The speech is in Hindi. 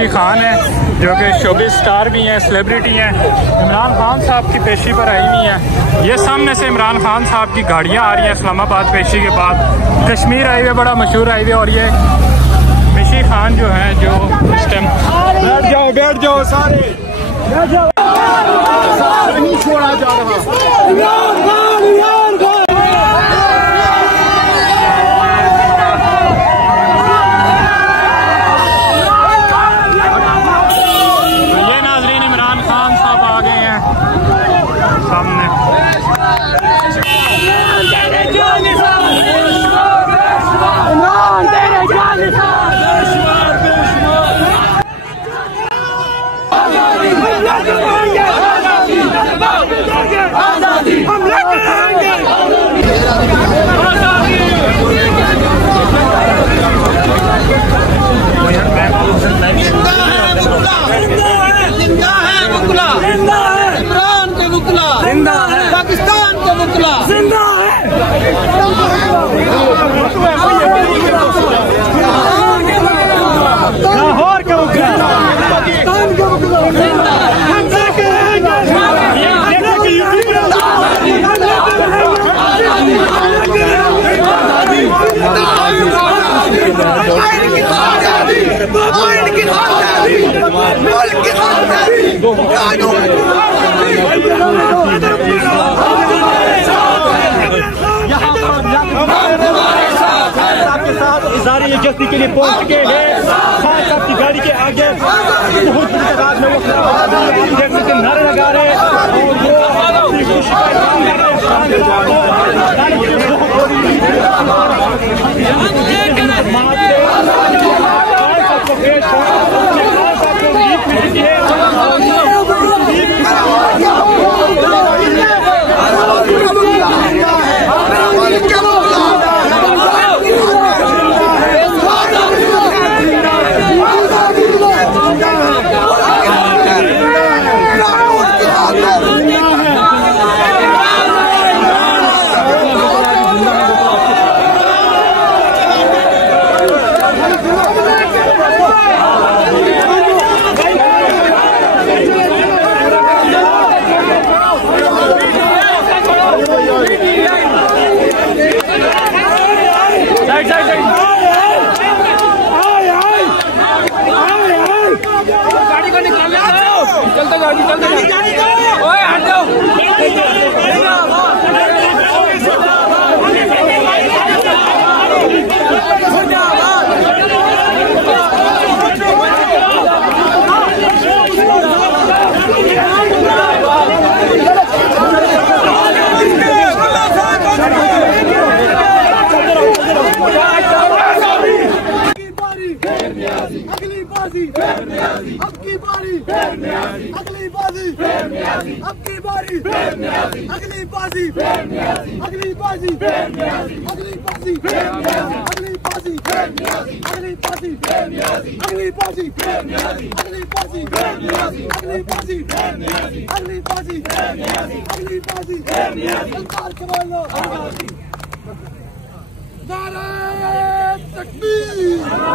पेशी खान है जो कि शोबिस स्टार भी हैं, सेलिब्रिटी हैं। इमरान खान साहब की पेशी पर आई हुई हैं। ये सामने से इमरान खान साहब की गाड़ियाँ आ रही हैं इस्लामाबाद पेशी के बाद। कश्मीर हाईवे बड़ा मशहूर हाईवे, और ये पेशी खान जो है जो इस टाइम बैठ जाओ सारे नहीं छोड़ा जा रहा। पाकिस्तान का मुकला जिंदा है। लाहौर का मुकला, पाकिस्तान का मुकला आपके साथ इज़हार यकजहती के लिए पहुंच चुके हैं। खान साहब की गाड़ी के आगे बहुत बड़ी तादाद में वो देख सकते नारे लगा रहे हैं अगली बारी अगली बाजी अगली बारी अगली बाजी अगली बाजी अगली बाजी अगली बाजी अगली बाजी अगली बाजी अगली बाजी अगली बाजी अगली बाजी अगली बाजी सरकार करो लो। नारे तकबीर।